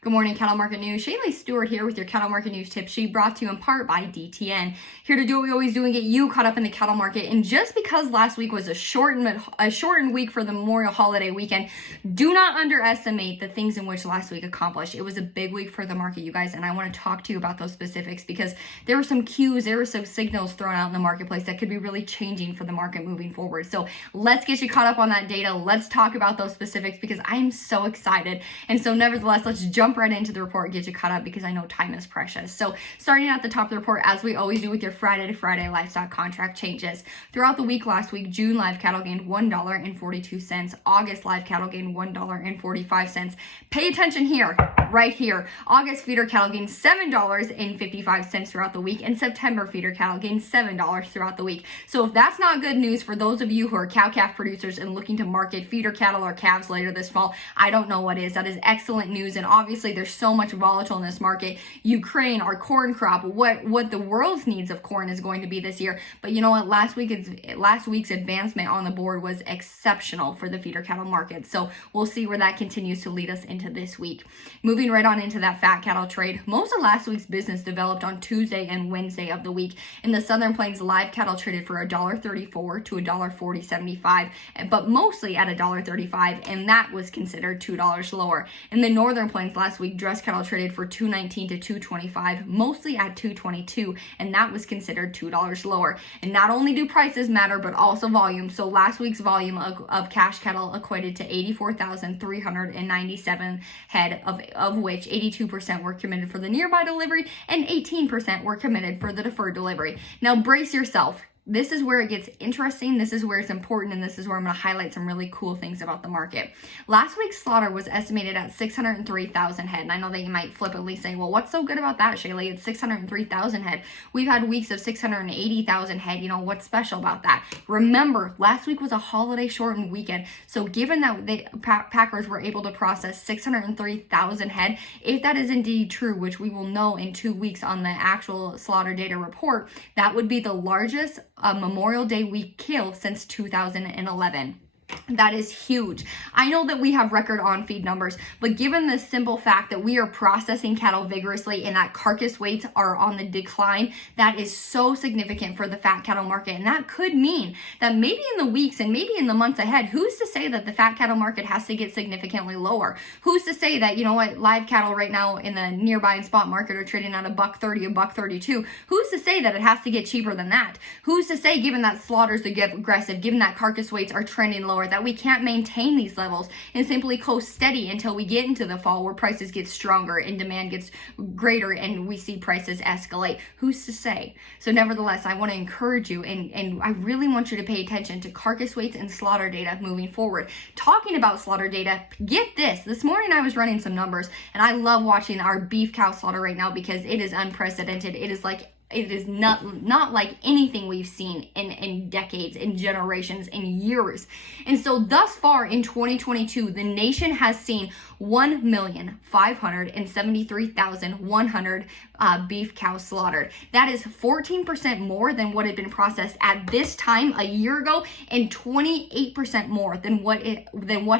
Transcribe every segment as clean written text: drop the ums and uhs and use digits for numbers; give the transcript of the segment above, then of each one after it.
Good morning, Cattle Market News. Shaylee Stewart here with your Cattle Market News tip sheet, brought to you in part by DTN. Here to do what we always do and get you caught up in the cattle market. And just because last week was a shortened week for the Memorial Holiday weekend, do not underestimate the things in which last week accomplished. It was a big week for the market, you guys, and I want to talk to you about those specifics because there were some cues, there were some signals thrown out in the marketplace that could be really changing for the market moving forward. So let's get you caught up on that data. Let's talk about those specifics because I'm so excited. And so nevertheless, let's jump right into the report and get you caught up because I know time is precious. So starting at the top of the report, as we always do with your Friday to Friday livestock contract changes. Throughout the week last week, June live cattle gained $1.42. August live cattle gained $1.45. Pay attention here, right here. August feeder cattle gained $7.55 throughout the week, and September feeder cattle gained $7 throughout the week. So if that's not good news for those of you who are cow-calf producers and looking to market feeder cattle or calves later this fall, I don't know what is. That is excellent news, and obviously there's so much volatile in this market. Ukraine, our corn crop, what the world's needs of corn is going to be this year. But you know what? Last week's advancement on the board was exceptional for the feeder cattle market. So we'll see where that continues to lead us into this week. Moving right on into that fat cattle trade. Most of last week's business developed on Tuesday and Wednesday of the week. In the Southern Plains, live cattle traded for $1.34 to $1.4075, but mostly at $1.35, and that was considered $2 lower. In the Northern Plains last week, dress cattle traded for $2.19 to $2.25, mostly at $2.22, and that was considered $2 lower. And not only do prices matter, but also volume. So last week's volume of cash cattle equated to 84,397 head, of which 82% were committed for the nearby delivery and 18% were committed for the deferred delivery. Now brace yourself. This is where it gets interesting, this is where it's important, and this is where I'm going to highlight some really cool things about the market. Last week's slaughter was estimated at 603,000 head, and I know that you might flippantly say, well, what's so good about that, Shaylee? It's 603,000 head. We've had weeks of 680,000 head. You know, what's special about that? Remember, last week was a holiday shortened weekend, so given that the packers were able to process 603,000 head, if that is indeed true, which we will know in 2 weeks on the actual slaughter data report, that would be the largest Memorial Day week kill since 2011. That is huge. I know that we have record on feed numbers, but given the simple fact that we are processing cattle vigorously and that carcass weights are on the decline, that is so significant for the fat cattle market. And that could mean that maybe in the weeks and maybe in the months ahead, who's to say that the fat cattle market has to get significantly lower? Who's to say that, you know what, live cattle right now in the nearby and spot market are trading at $1.30, $1.32. Who's to say that it has to get cheaper than that? Who's to say, given that slaughters are aggressive, given that carcass weights are trending lower, that we can't maintain these levels and simply coast steady until we get into the fall where prices get stronger and demand gets greater and we see prices escalate? Who's to say? So nevertheless, I want to encourage you and I really want you to pay attention to carcass weights and slaughter data moving forward. Talking about slaughter data, get this morning I was running some numbers, and I love watching our beef cow slaughter right now because it is unprecedented. It is not like anything we've seen in decades, in generations, in years. And so thus far in 2022, the nation has seen 1,573,100 beef cows slaughtered. That is 14% more than what had been processed at this time a year ago, and 28% more than what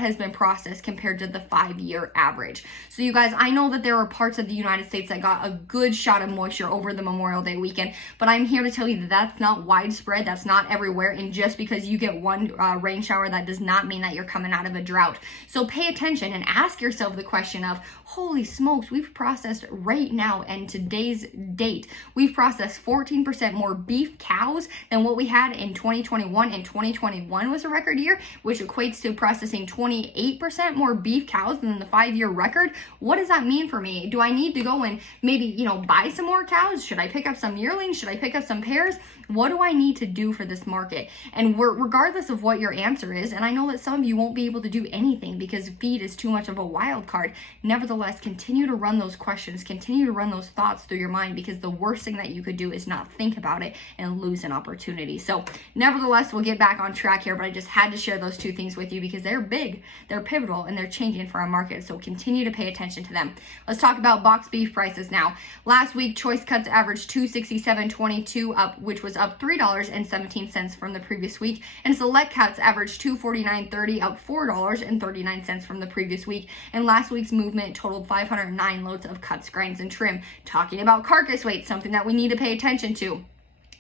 has been processed compared to the 5-year average. So you guys, I know that there are parts of the United States that got a good shot of moisture over the Memorial Day weekend, but I'm here to tell you that that's not widespread, that's not everywhere, and just because you get one rain shower, that does not mean that you're coming out of a drought. So pay attention and ask yourself the question of, holy smokes, we've processed right now and today's date, we've processed 14% more beef cows than what we had in 2021, and 2021 was a record year, which equates to processing 28% more beef cows than the 5-year record. What does that mean for me? Do I need to go and maybe, buy some more cows? Should I pick up some yearlings? Should I pick up some pairs? What do I need to do for this market? And regardless of what your answer is, and I know that some of you won't be able to do anything because feed is too much of a wild card, nevertheless, continue to run those questions, continue to run those thoughts thoughts through your mind, because the worst thing that you could do is not think about it and lose an opportunity. So nevertheless, we'll get back on track here, but I just had to share those two things with you because they're big, they're pivotal, and they're changing for our market. So continue to pay attention to them. Let's talk about box beef prices now. Last week, choice cuts averaged $267.22 up, which was up $3.17 from the previous week, and select cuts averaged $249.30 up $4.39 from the previous week. And last week's movement totaled 509 loads of cuts, grinds, and trim. Talking about carcass weight, something that we need to pay attention to.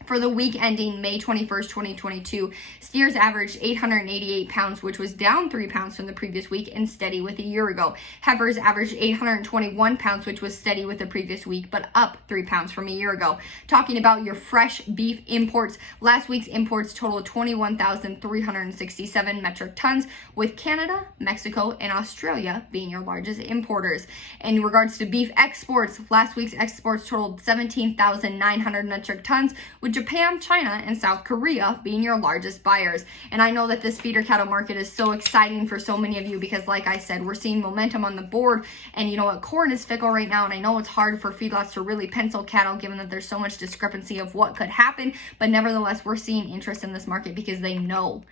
For the week ending May 21st, 2022, steers averaged 888 pounds, which was down 3 pounds from the previous week and steady with a year ago. Heifers averaged 821 pounds, which was steady with the previous week, but up 3 pounds from a year ago. Talking about your fresh beef imports, last week's imports totaled 21,367 metric tons, with Canada, Mexico, and Australia being your largest importers. In regards to beef exports, last week's exports totaled 17,900 metric tons, with Japan, China, and South Korea being your largest buyers. And I know that this feeder cattle market is so exciting for so many of you because, like I said, we're seeing momentum on the board. And you know what, corn is fickle right now, and I know it's hard for feedlots to really pencil cattle given that there's so much discrepancy of what could happen. But nevertheless, we're seeing interest in this market because they know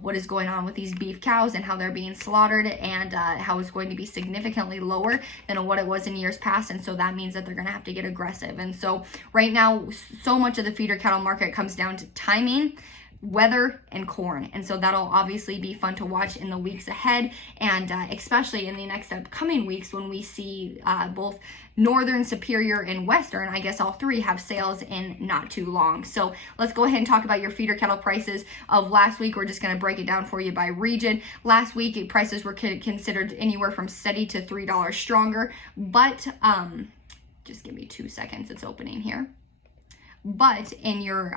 what is going on with these beef cows and how they're being slaughtered, and how it's going to be significantly lower than what it was in years past. And so that means that they're going to have to get aggressive. And so right now, so much of the feeder cattle market comes down to timing, weather, and corn. And so that'll obviously be fun to watch in the weeks ahead, and especially in the next upcoming weeks when we see both Northern, Superior, and Western, I guess all three, have sales in not too long. So let's go ahead and talk about your feeder cattle prices of last week. We're just going to break it down for you by region. Last week, prices were considered anywhere from steady to $3 stronger, but just give me 2 seconds. It's opening here. But in your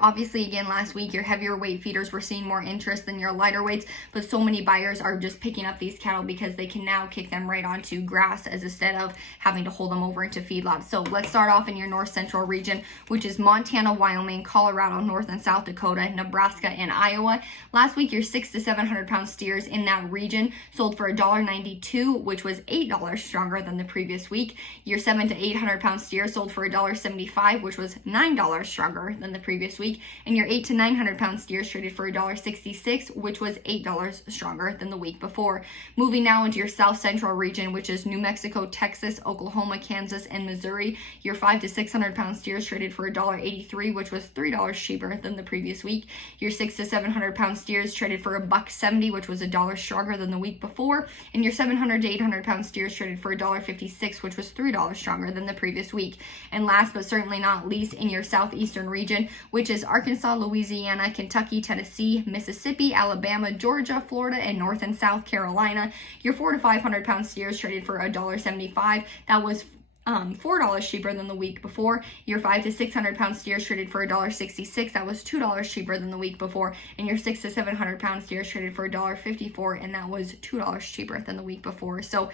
obviously, again, last week, your heavier weight feeders were seeing more interest than your lighter weights, but so many buyers are just picking up these cattle because they can now kick them right onto grass instead of having to hold them over into feedlots. So let's start off in your north central region, which is Montana, Wyoming, Colorado, North and South Dakota, Nebraska, and Iowa. Last week, your 600 to 700 pound steers in that region sold for $1.92, which was $8 stronger than the previous week. Your 700 to 800 pound steers sold for $1.75, which was $9 stronger than the previous week, and your 800 to 900 pound steers traded for $1.66, which was $8 stronger than the week before. Moving now into your south central region, which is New Mexico, Texas, Oklahoma, Kansas, and Missouri, your 500 to 600 pound steers traded for $1.83, which was $3 cheaper than the previous week. Your 600 to 700 pound steers traded for $1.70, which was $1 stronger than the week before, and your 700 to 800 pound steers traded for $1.56, which was $3 stronger than the previous week. And last but certainly not least, in your southeastern region, which is Arkansas, Louisiana, Kentucky, Tennessee, Mississippi, Alabama, Georgia, Florida, and North and South Carolina, your 400 to 500 pound steers traded for $1.75. That was $4 cheaper than the week before. Your 500 to 600 pound steers traded for $1.66. That was $2 cheaper than the week before. And your 600 to 700 pound steers traded for $1.54, and that was $2 cheaper than the week before. So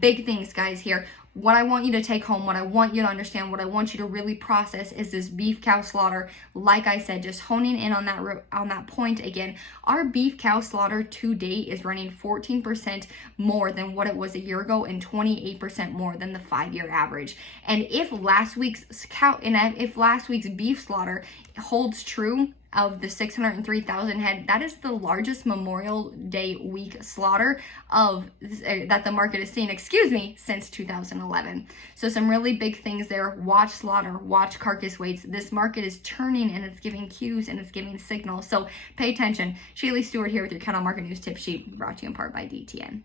big things, guys, here. What I want you to take home, what I want you to understand, what I want you to really process is this beef cow slaughter. Like I said, just honing in on that point again, our beef cow slaughter to date is running 14% more than what it was a year ago and 28% more than the 5-year average. And if last week's beef slaughter holds true of the 603,000 head, that is the largest Memorial Day week slaughter that the market is seeing, since 2011. So some really big things there. Watch slaughter, watch carcass weights. This market is turning, and it's giving cues and it's giving signals. So pay attention. Shaylee Stewart here with your Cattle Market News Tip Sheet, brought to you in part by DTN.